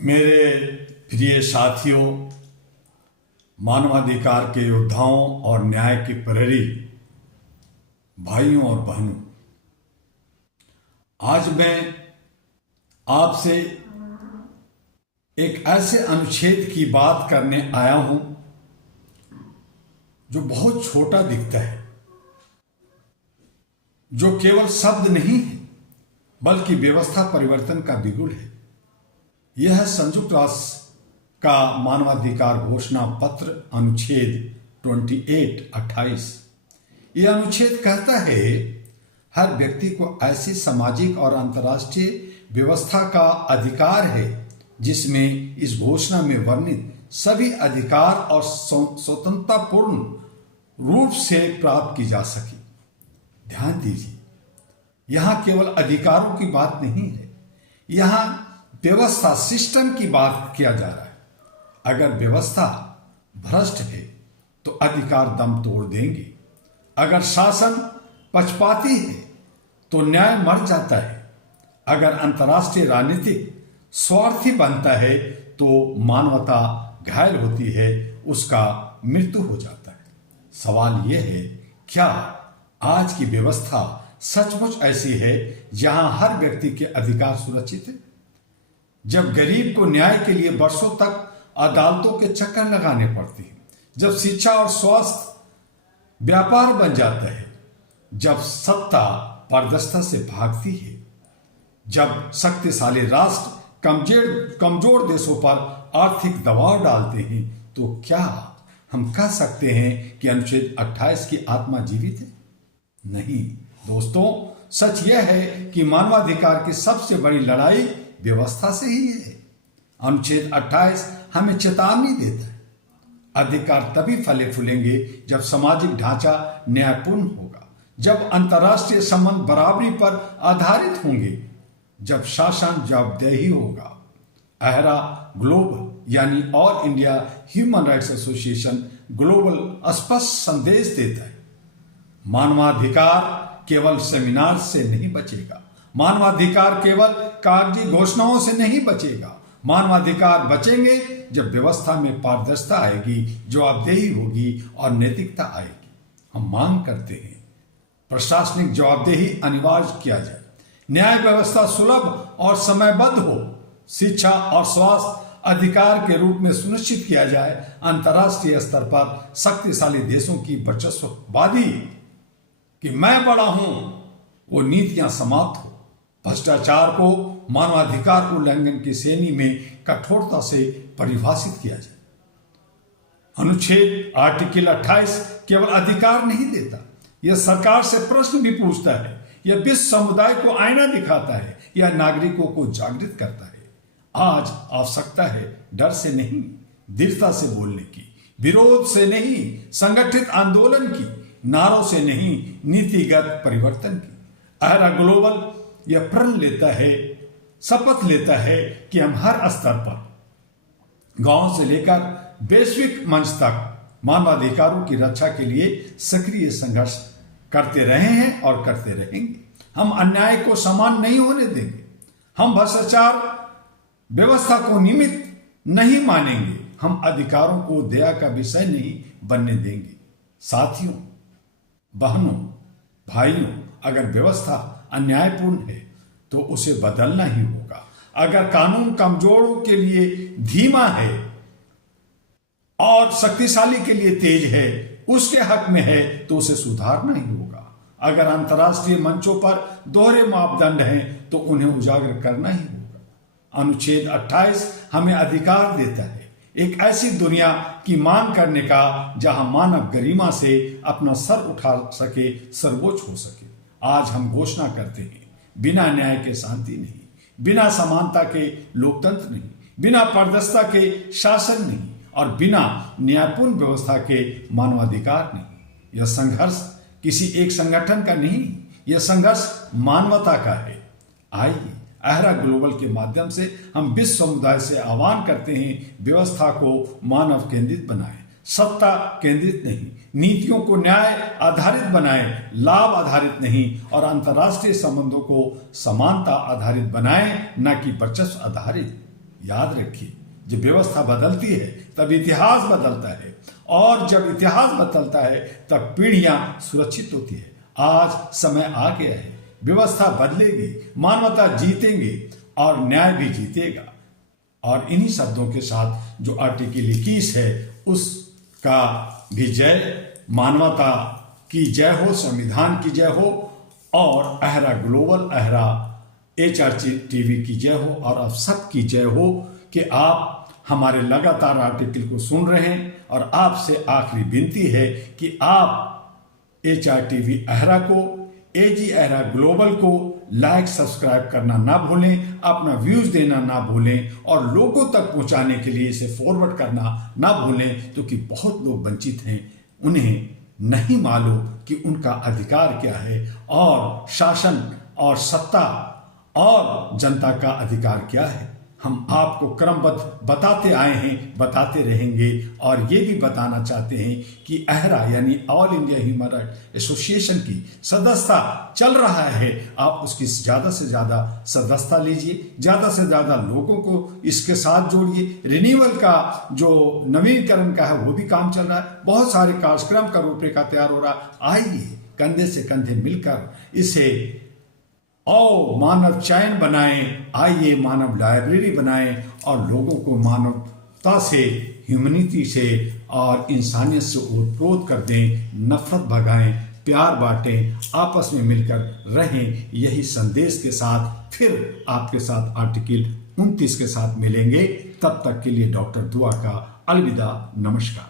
मेरे प्रिय साथियों, मानवाधिकार के योद्धाओं और न्याय के प्रहरी भाइयों और बहनों, आज मैं आपसे एक ऐसे अनुच्छेद की बात करने आया हूं जो बहुत छोटा दिखता है, जो केवल शब्द नहीं है बल्कि व्यवस्था परिवर्तन का बिगुल है। यह है संयुक्त राष्ट्र का मानवाधिकार घोषणा पत्र अनुच्छेद 28। यह अनुच्छेद कहता है, हर व्यक्ति को ऐसी सामाजिक और अंतर्राष्ट्रीय व्यवस्था का अधिकार है जिसमें इस घोषणा में वर्णित सभी अधिकार और स्वतंत्रतापूर्ण रूप से प्राप्त की जा सके। ध्यान दीजिए, यहां केवल अधिकारों की बात नहीं है, यहां व्यवस्था सिस्टम की बात किया जा रहा है। अगर व्यवस्था भ्रष्ट है तो अधिकार दम तोड़ देंगे। अगर शासन पक्षपाती है तो न्याय मर जाता है। अगर अंतर्राष्ट्रीय राजनीतिक स्वार्थी बनता है तो मानवता घायल होती है, उसका मृत्यु हो जाता है। सवाल यह है, क्या आज की व्यवस्था सचमुच ऐसी है जहां हर व्यक्ति के अधिकार सुरक्षित है? जब गरीब को न्याय के लिए वर्षों तक अदालतों के चक्कर लगाने पड़ते हैं, जब शिक्षा और स्वास्थ्य व्यापार बन जाता है, जब सत्ता पारदर्शिता से भागती है, जब शक्तिशाली राष्ट्र कमजोर देशों पर आर्थिक दबाव डालते हैं, तो क्या हम कह सकते हैं कि अनुच्छेद 28 की आत्मा जीवित है? नहीं दोस्तों, सच यह है कि मानवाधिकार की सबसे बड़ी लड़ाई व्यवस्था से ही है। अनुच्छेद 28 हमें चेतावनी देता है, अधिकार तभी फले फूलेंगे जब सामाजिक ढांचा न्यायपूर्ण होगा, जब अंतर्राष्ट्रीय संबंध बराबरी पर आधारित होंगे, जब शासन जवाबदेही होगा। अहरा ग्लोबल यानी all India human rights association global स्पष्ट संदेश देता है, मानवाधिकार केवल सेमिनार से नहीं बचेगा, मानवाधिकार केवल कागजी घोषणाओं से नहीं बचेगा। मानवाधिकार बचेंगे जब व्यवस्था में पारदर्शिता आएगी, जवाबदेही होगी और नैतिकता आएगी। हम मांग करते हैं प्रशासनिक जवाबदेही अनिवार्य किया जाए, न्याय व्यवस्था सुलभ और समयबद्ध हो, शिक्षा और स्वास्थ्य अधिकार के रूप में सुनिश्चित किया जाए, अंतर्राष्ट्रीय स्तर पर शक्तिशाली देशों की वर्चस्ववादी कि मैं बड़ा हूं वो नीतियां समाप्त हो, भ्रष्टाचार को मानवाधिकार उल्लंघन की श्रेणी में कठोरता से परिभाषित किया जाए। अनुच्छेद आर्टिकल 28 केवल अधिकार नहीं देता, यह सरकार से प्रश्न भी पूछता है, यह विश्व समुदाय को आईना दिखाता है, यह नागरिकों को जागृत करता है। आज आवश्यकता है डर से नहीं, दृढ़ता से बोलने की, विरोध से नहीं, संगठित आंदोलन की, नारों से नहीं, नीतिगत परिवर्तन की। अहरा ग्लोबल यह प्रण लेता है, शपथ लेता है कि हम हर स्तर पर गांव से लेकर वैश्विक मंच तक मानवाधिकारों की रक्षा के लिए सक्रिय संघर्ष करते रहे हैं और करते रहेंगे। हम अन्याय को समान नहीं होने देंगे, हम भ्रष्टाचार व्यवस्था को निमित्त नहीं मानेंगे, हम अधिकारों को दया का विषय नहीं बनने देंगे। साथियों, बहनों, भाइयों, अगर व्यवस्था अन्यायपूर्ण है तो उसे बदलना ही होगा। अगर कानून कमजोरों के लिए धीमा है और शक्तिशाली के लिए तेज है, उसके हक में है तो उसे सुधारना ही होगा। अगर अंतर्राष्ट्रीय मंचों पर दोहरे मापदंड हैं तो उन्हें उजागर करना ही होगा। अनुच्छेद 28 हमें अधिकार देता है एक ऐसी दुनिया की मांग करने का जहां मानव गरिमा से अपना सर उठा सके, सर्वोच्च हो सके। आज हम घोषणा करते हैं, बिना न्याय के शांति नहीं, बिना समानता के लोकतंत्र नहीं, बिना पारदर्शिता के शासन नहीं और बिना न्यायपूर्ण व्यवस्था के मानवाधिकार नहीं। यह संघर्ष किसी एक संगठन का नहीं, यह संघर्ष मानवता का है। आइए अहरा ग्लोबल के माध्यम से हम विश्व समुदाय से आह्वान करते हैं, व्यवस्था को मानव केंद्रित बनाएं, सत्ता केंद्रित नहीं, नीतियों को न्याय आधारित बनाएं, लाभ आधारित नहीं, और अंतर्राष्ट्रीय संबंधों को समानता आधारित बनाएं, न कि वर्चस्व आधारित। याद रखिए, जब व्यवस्था बदलती है तब इतिहास बदलता है, और जब इतिहास बदलता है तब पीढ़ियां सुरक्षित होती है। आज समय आ गया है, व्यवस्था बदलेगी, मानवता जीतेंगे और न्याय भी जीतेगा। और इन्हीं शब्दों के साथ जो आर्टिकल 21 है उसका भी जय, मानवता की जय हो, संविधान की जय हो, और अहरा ग्लोबल, अहरा HRTV की जय हो, और आप सबकी जय हो कि आप हमारे लगातार आर्टिकल को सुन रहे हैं। और आपसे आखिरी विनती है कि आप HRTV अहरा को, AG अहरा ग्लोबल को लाइक सब्सक्राइब करना ना भूलें, अपना व्यूज देना ना भूलें, और लोगों तक पहुंचाने के लिए इसे फॉरवर्ड करना ना भूलें, क्योंकि बहुत लोग वंचित हैं, उन्हें नहीं मालूम कि उनका अधिकार क्या है, और शासन और सत्ता और जनता का अधिकार क्या है। हम आपको क्रमबद्ध बताते आए हैं, बताते रहेंगे, और ये भी बताना चाहते हैं कि अहरा यानी all India human right association की सदस्यता चल रहा है। आप उसकी ज़्यादा से ज़्यादा सदस्यता लीजिए, ज़्यादा से ज़्यादा लोगों को इसके साथ जोड़िए। रिन्यूअल का जो नवीनीकरण का है वो भी काम चल रहा है, बहुत सारे कार्यक्रम का रूपरेखा तैयार हो रहा है। आइए कंधे से कंधे मिलकर इसे और मानव चयन बनाएं, आइए मानव लाइब्रेरी बनाएं, और लोगों को मानवता से, ह्यूमैनिटी से और इंसानियत से ओतप्रोत कर दें, नफरत भगाएं, प्यार बांटें, आपस में मिलकर रहें। यही संदेश के साथ फिर आपके साथ आर्टिकल 29 के साथ मिलेंगे। तब तक के लिए डॉक्टर दुआ का अलविदा, नमस्कार।